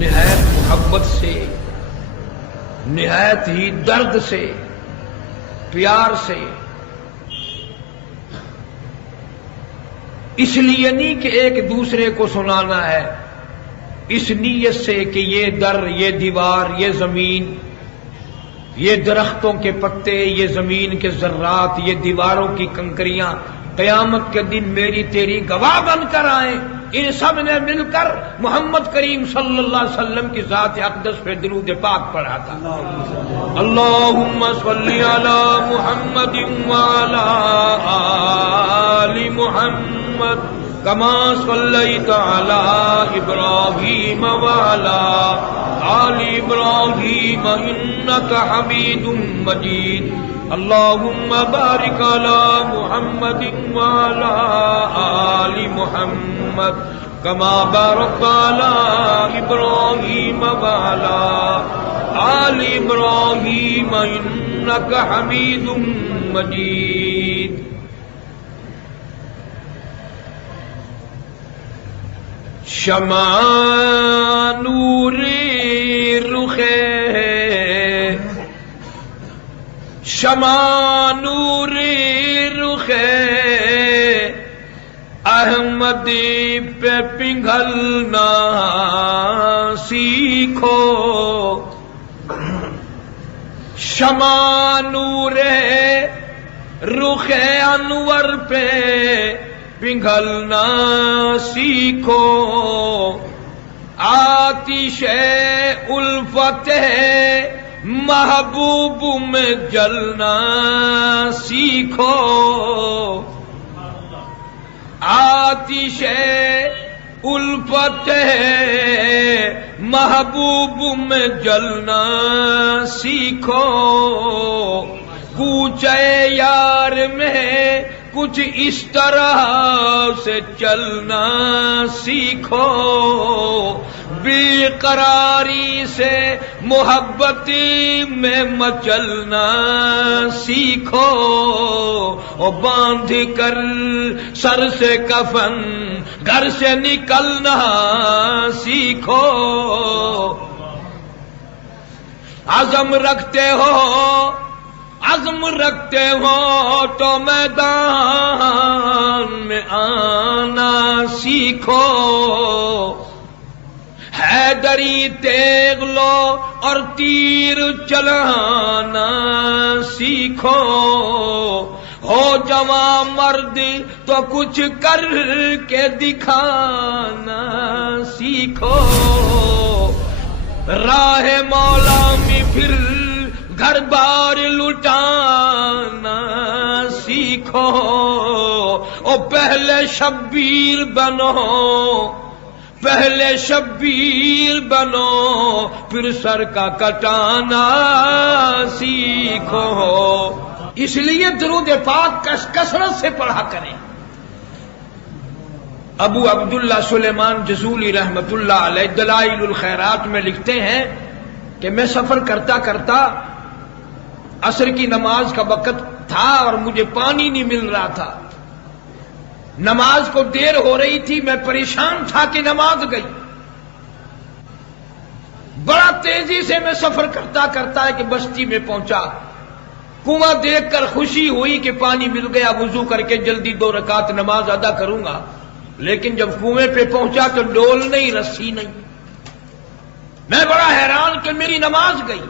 نہایت محبت سے، نہایت ہی درد سے، پیار سے، اس لیے نہیں کہ ایک دوسرے کو سنانا ہے، اس نیت سے کہ یہ در، یہ دیوار، یہ زمین، یہ درختوں کے پتے، یہ زمین کے ذرات، یہ دیواروں کی کنکریاں قیامت کے دن میری تیری گواہ بن کر آئیں، ان سب نے مل کر محمد کریم صلی اللہ علیہ وسلم کی ذات اقدس پہ درود پاک پڑھا تھا۔ اللہم صلی علی محمد وعلی آل محمد کما صلیت علی ابراہیم وعلی آل ابراہیم انک حمید مجید۔ اللہم بارک علی محمد وعلی آل محمد کما بارکت علی ابراہیم وعلی آل ابراہیم انک حمید مجید۔ شمع نور رخ، شمع نور رخ احمد پہ پگھلنا سیکھو، شمع نور رخ انور پہ پگھلنا سیکھو، آتش الفت محبوب میں جلنا سیکھو، آتش الفت محبوب میں جلنا سیکھو، کوچے یار میں کچھ اس طرح سے چلنا سیکھو، بے قراری سے محبتی میں مچلنا سیکھو، اور باندھ کر سر سے کفن گھر سے نکلنا سیکھو، عزم رکھتے ہو، عزم رکھتے ہو تو میدان میں آنا سیکھو، حیدری تیغ لو اور تیر چلانا سیکھو، ہو جوان مرد تو کچھ کر کے دکھانا سیکھو، راہ مولا میں پھر گھر بار لٹانا سیکھو، او پہلے شبیر بنو، پہلے شبیر بنو پھر سر کا کٹانا سیکھو۔ اس لیے درود پاک کثرت سے پڑھا کریں۔ ابو عبداللہ سلیمان جزولی رحمت اللہ علیہ دلائل الخیرات میں لکھتے ہیں کہ میں سفر کرتا کرتا عصر کی نماز کا وقت تھا اور مجھے پانی نہیں مل رہا تھا، نماز کو دیر ہو رہی تھی، میں پریشان تھا کہ نماز گئی، بڑا تیزی سے میں سفر کرتا کرتا ہے کہ بستی میں پہنچا، کنواں دیکھ کر خوشی ہوئی کہ پانی مل گیا، وضو کر کے جلدی 2 رکعت نماز ادا کروں گا، لیکن جب کنویں پہ پہنچا تو ڈول نہیں، رسی نہیں، میں بڑا حیران کہ میری نماز گئی۔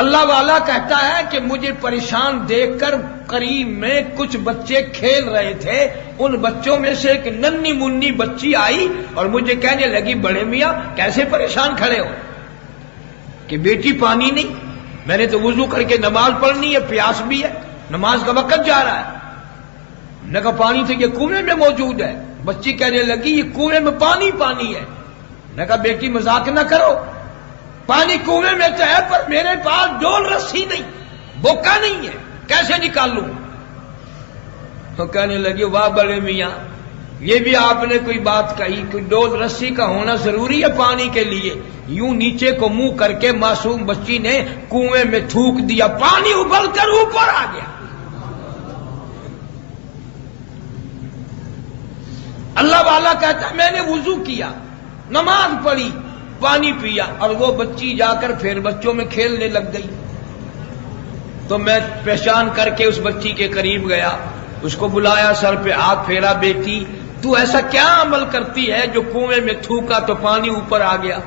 اللہ والا کہتا ہے کہ مجھے پریشان دیکھ کر قریب میں کچھ بچے کھیل رہے تھے، ان بچوں میں سے ایک ننھی منی بچی آئی اور مجھے کہنے لگی بڑے میاں کیسے پریشان کھڑے ہو؟ کہ بیٹی پانی نہیں، میں نے تو وضو کر کے نماز پڑھنی ہے، پیاس بھی ہے، نماز کا وقت جا رہا ہے۔ میں نے کہا پانی تو یہ کنویں میں موجود ہے۔ بچی کہنے لگی یہ کنویں میں پانی پانی ہے۔ میں نے کہا بیٹی مذاق نہ کرو، پانی کنویں میں تو ہے پر میرے پاس ڈول رسی نہیں، بوکا نہیں ہے، کیسے نکالوں؟ تو کہنے لگی واہ بڑے میاں، یہ بھی آپ نے کوئی بات کہی کہ ڈول رسی کا ہونا ضروری ہے پانی کے لیے۔ یوں نیچے کو منہ کر کے معصوم بچی نے کنویں میں تھوک دیا، پانی ابل کر اوپر آ گیا۔ اللہ والا کہتا ہے میں نے وضو کیا، نماز پڑھی، پانی پیا، اور وہ بچی جا کر پھر بچوں میں کھیلنے لگ گئی۔ تو میں پہچان کر کے اس بچی کے قریب گیا، اس کو بلایا، سر پہ ہاتھ پھیرا، بیٹی تو ایسا کیا عمل کرتی ہے جو کنویں میں تھوکا تو پانی اوپر آ گیا؟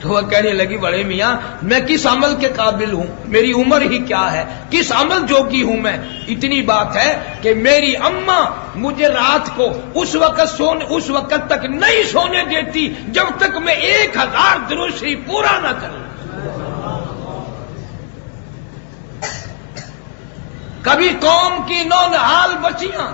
تو وہ کہنے لگی بڑے میاں میں کس عمل کے قابل ہوں، میری عمر ہی کیا ہے، کس عمل جوگی ہوں میں؟ اتنی بات ہے کہ میری اماں مجھے رات کو اس وقت تک نہیں سونے دیتی جب تک میں 1000 درود شریف پورا نہ کروں۔ کبھی قوم کی نونہال بچیاں،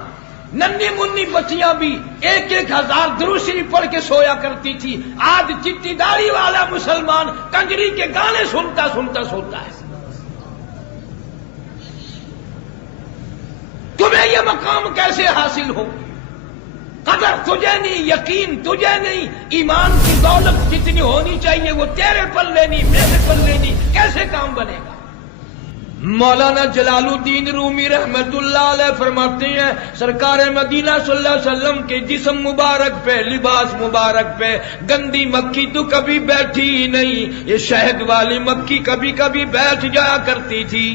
ننھی منی بچیاں بھی 1000 درود شریف پڑھ کے سویا کرتی تھی۔ آج چٹی داڑھی والا مسلمان کنجری کے گانے سنتا سوتا ہے۔ تمہیں یہ مقام کیسے حاصل ہو؟ قدر تجھے نہیں، یقین تجھے نہیں، ایمان کی دولت جتنی ہونی چاہیے وہ تیرے پلے نہیں، میرے پلے نہیں، کیسے کام بنے گا؟ مولانا جلال الدین رومی رحمت اللہ علیہ فرماتے ہیں سرکار مدینہ صلی اللہ علیہ وسلم کے جسم مبارک پہ، لباس مبارک پہ گندی مکھی تو کبھی بیٹھی ہی نہیں، یہ شہد والی مکھی کبھی کبھی بیٹھ جایا کرتی تھی۔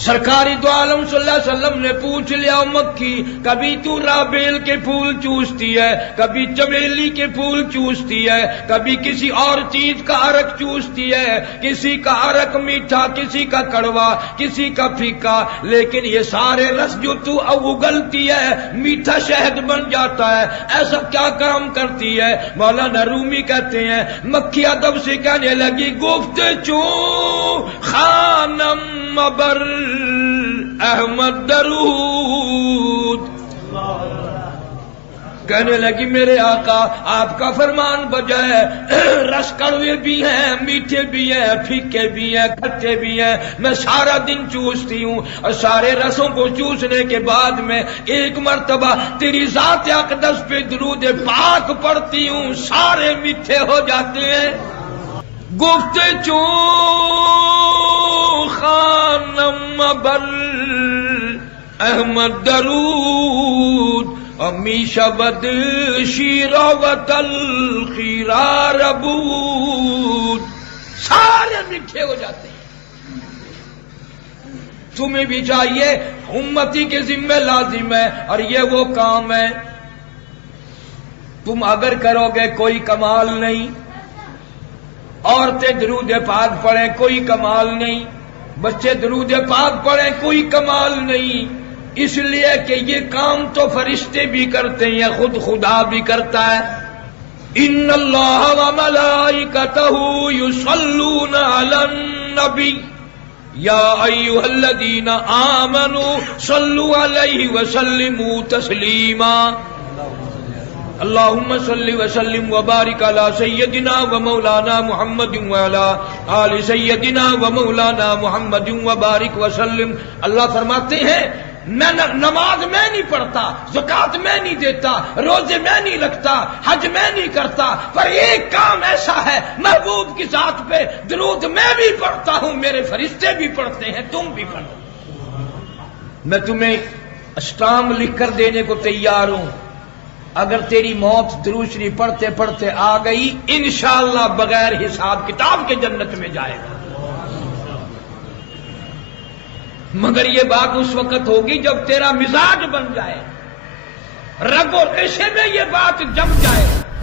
سرکاری دو عالم صلی اللہ علیہ وسلم نے پوچھ لیا مکھی کبھی تو رابیل کے پھول چوستی ہے، کبھی چمیلی کے پھول چوستی ہے، کبھی کسی اور چیز کا عرق چوستی ہے، کسی کا عرق میٹھا، کسی کا کڑوا، کسی کا پھیکا، لیکن یہ سارے رس جو تو اگلتی ہے میٹھا شہد بن جاتا ہے، ایسا کیا کام کرتی ہے؟ مولانا رومی کہتے ہیں مکھی ادب سے کہنے لگی گفت چوں خانم مبر احمد درود، کہنے لگی میرے آقا آپ کا فرمان بجا ہے، رس کڑوے بھی ہیں، میٹھے بھی ہیں، پھیکے بھی ہیں، کھٹے بھی ہیں، میں سارا دن چوستی ہوں، اور سارے رسوں کو چوسنے کے بعد میں ایک مرتبہ تیری ذات اقدس پہ درود پاک پڑھتی ہوں، سارے میٹھے ہو جاتے ہیں۔ گفت چوں خانم بر احمد درود امی شبد شیرا و تلخیرا ربود، سارے میٹھے ہو جاتے ہیں۔ تمہیں بھی چاہیے، امتی کے ذمہ لازم ہے، اور یہ وہ کام ہے تم اگر کرو گے کوئی کمال نہیں، عورتیں درود پاک پڑھیں کوئی کمال نہیں، بچے درود پاک پڑھیں کوئی کمال نہیں، اس لیے کہ یہ کام تو فرشتے بھی کرتے ہیں، خود خدا بھی کرتا ہے۔ ان اللہ وملائکتہ یصلون علی النبی یا ایھا الذین آمنوا صلوا علیہ وسلموا تسلیما، اللہم صلی وسلم وبارک علی سیدنا و مولانا محمد وعلی آل سیدنا و مولانا محمد وبارک وسلم۔ اللہ فرماتے ہیں میں نماز میں نہیں پڑھتا، زکوٰۃ میں نہیں دیتا، روزے میں نہیں رکھتا، حج میں نہیں کرتا، پر ایک کام ایسا ہے محبوب کی ذات پہ درود میں بھی پڑھتا ہوں، میرے فرشتے بھی پڑھتے ہیں، تم بھی پڑھو۔ میں تمہیں اسٹامپ لکھ کر دینے کو تیار ہوں، اگر تیری موت درود شریف پڑھتے پڑھتے آ گئی انشاءاللہ بغیر حساب کتاب کے جنت میں جائے گا، مگر یہ بات اس وقت ہوگی جب تیرا مزاج بن جائے، رگ و ریشے میں یہ بات جم جائے۔